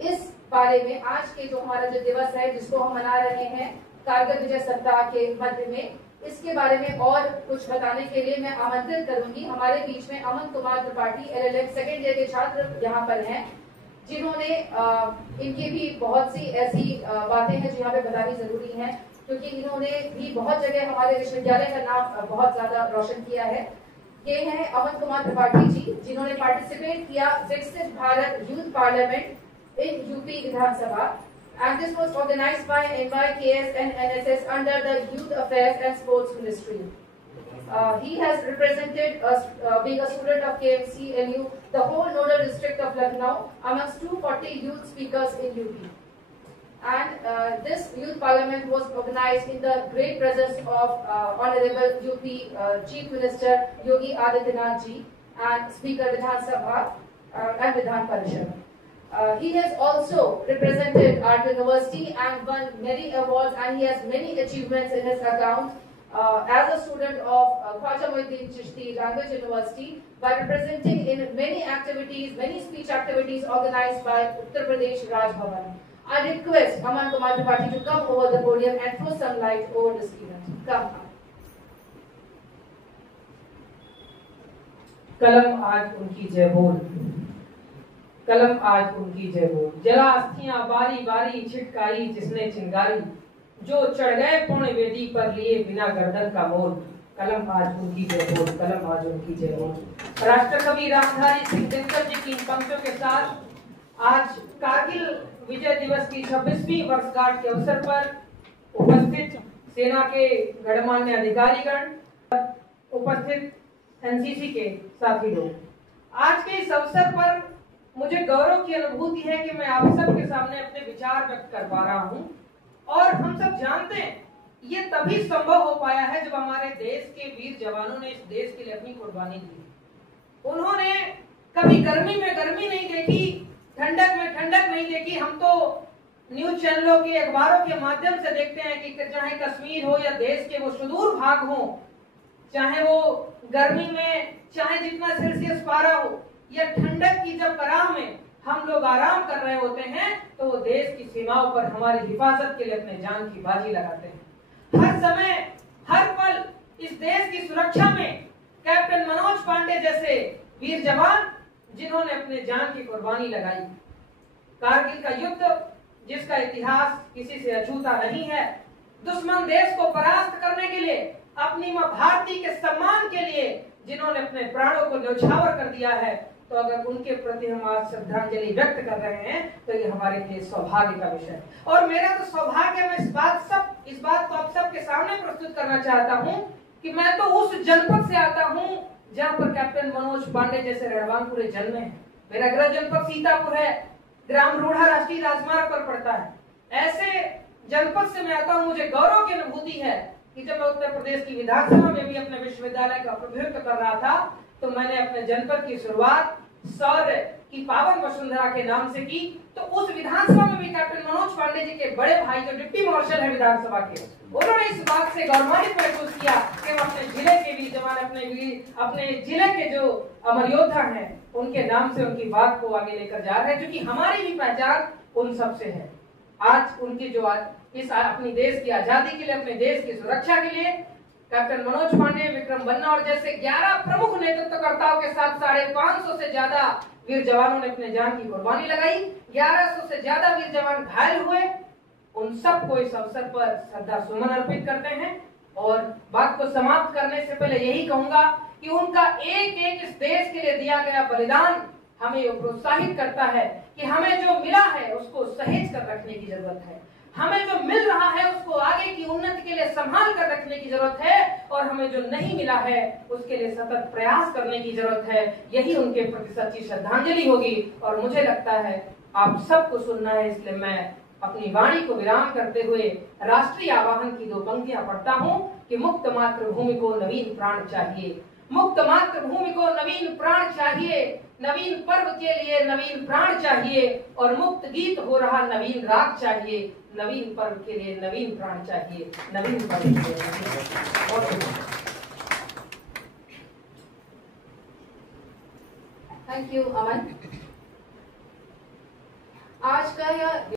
इस बारे में आज के जो हमारा जो दिवस है जिसको हम मना रहे हैं कारगिल विजय सप्ताह के मध्य में, इसके बारे में और कुछ बताने के लिए मैं आमंत्रित करूंगी हमारे बीच में Aman Kumar Tripathi LLM second year के छात्र यहाँ पर हैं, जिन्होंने इनकी भी बहुत सी ऐसी बातें हैं जो यहाँ पे बतानी जरूरी हैं, क्योंकि इन्होंने भी बहुत जगह हमारे विश्वविद्यालय का नाम बहुत ज्यादा रोशन किया है। ये हैं अमन कुमार त्रिपाठी जी, जिन्होंने पार्टिसिपेट किया विकसित Bharat youth parliament in UP Vidhan Sabha, and this was organized by NYKS and NSS under the Youth Affairs and Sports Ministry. He has represented being a student of KMC LU, the whole nodal district of Lucknow, amongst 240 youth speakers in UP. And this youth parliament was organized in the great presence of Honorable UP Chief Minister Yogi Adityanath ji and Speaker Vidhan Sabha and Vidhan Parishad. He has also represented our university and won many awards, and he has many achievements in his account as a student of Khwaja Muhyiddin Chishti Language University by representing in many activities, many speech activities organized by Uttar Pradesh Raj Bhavan. I request Aman Kumar Tripathi to come over the podium and throw some light over this event. Come. कलम आज उनकी जय बोल, कलम आज उनकी जय बोल, जला अस्थियां बारी बारी छिटकाई जिसने चिंगारी, जो चढ़ गए पुण्य वेदी पर लिए बिना गर्दन का मोल, कलम आज उनकी जय बोल, कलम आज उनकी जय बोल। राष्ट्र कवि रामधारी सिंह दिनकर जी की इन पंक्तियों के साथ आज कारगिल विजय दिवस की 26वीं वर्षगांठ के अवसर पर उपस्थित सेना के गणमान्य अधिकारीगण, उपस्थित एनसीसी के साथी लोग, आज के इस अवसर पर मुझे गौरव की अनुभूति है कि मैं आप सबके सामने अपने विचार व्यक्त कर पा रहा हूं। और हम सब जानते हैं ये तभी संभव हो पाया है जब हमारे देश के वीर जवानों ने इस देश के लिए अपनी कुर्बानी दी। उन्होंने कभी गर्मी में गर्मी नहीं देखी, ठंडक में ठंडक नहीं देखी। हम तो न्यूज चैनलों के, अखबारों के माध्यम से देखते हैं कि चाहे कश्मीर हो या देश के वो सुदूर भाग हो, चाहे वो गर्मी में चाहे जितना सेल्सियस पारा हो या ठंडक की जब कराह में हम लोग आराम कर रहे होते हैं तो वो देश की सीमाओं पर हमारी हिफाजत के लिए अपने जान की बाजी लगाते हैं। हर समय हर पल इस देश की सुरक्षा में कैप्टन मनोज पांडे जैसे वीर जवान जिन्होंने अपने जान की कुर्बानी लगाई। कारगिल का युद्ध जिसका इतिहास किसी से अछूता नहीं है, दुश्मन देश को परास्त करने के लिए, अपनी मां भारती के सम्मान के लिए जिन्होंने अपने प्राणों को न्यौछावर कर दिया है, तो अगर उनके प्रति हम आज श्रद्धांजलि व्यक्त कर रहे हैं तो ये हमारे लिए सौभाग्य का विषय है। और मेरा तो सौभाग्य, मैं इस बात को आप सबके सामने प्रस्तुत करना चाहता हूं कि मैं तो उस जनपद से आता हूं जहां पर कैप्टन मनोज पांडे जैसे रणवांकुरे जन्मे हैं। मेरा गृह जनपद सीतापुर है, ग्राम रूढ़ा राष्ट्रीय राजमार्ग पर पड़ता है। ऐसे जनपद से मैं आता हूं, मुझे गौरव की अनुभूति है कि जब मैं उत्तर प्रदेश की विधानसभा में भी अपने विश्वविद्यालय का प्रतिनिधित्व कर रहा था तो मैंने अपने जनपद की शुरुआत सौर्य की पावन वसुंधरा के नाम से की। तो उस विधानसभा में भी कैप्टन मनोज पांडे जी के बड़े भाई जो डिप्टी मार्शल है विधानसभा के, उन्होंने इस बात से गौरवान्वित महसूस किया कि वो अपने जिले के वीर जवान, अपने जिले के जो अमर योद्धा हैं उनके नाम से उनकी बात को आगे लेकर जा रहे हैं, क्योंकि हमारी भी पहचान उन सबसे है। आज उनकी जो इस अपनी देश की आजादी के लिए, अपने देश की सुरक्षा के लिए कैप्टन मनोज पांडे, विक्रम बन्ना और जैसे 11 प्रमुख नेतृत्वकर्ताओं के साथ 550 से ज्यादा वीर जवानों ने अपने जान की कुर्बानी लगाई, 1100 से ज्यादा वीर जवान घायल हुए। उन सबको इस अवसर पर श्रद्धा सुमन अर्पित करते हैं। और बात को समाप्त करने से पहले यही कहूंगा कि उनका एक एक इस देश के लिए दिया गया बलिदान हमें प्रोत्साहित करता है कि हमें जो मिला है उसको सहेज कर रखने की जरूरत है, हमें जो मिल रहा है उसको आगे की उन्नति के लिए संभाल कर रखने की जरूरत है, और हमें जो नहीं मिला है उसके लिए सतत प्रयास करने की जरूरत है। यही उनके प्रति सच्ची श्रद्धांजलि होगी। और मुझे लगता है आप सबको सुनना है, इसलिए मैं अपनी वाणी को विराम करते हुए राष्ट्रीय आवाहन की 2 पंक्तियां पढ़ता हूं कि मुक्त मातृभूमि को नवीन प्राण चाहिए, मुक्त मातृभूमि को नवीन प्राण चाहिए, नवीन पर्व के लिए नवीन प्राण चाहिए, और मुक्त गीत हो रहा नवीन राग चाहिए, नवीन पर्व के लिए नवीन प्राण चाहिए, नवीन पर्व के लिए। थैंक यू अमन। आज का या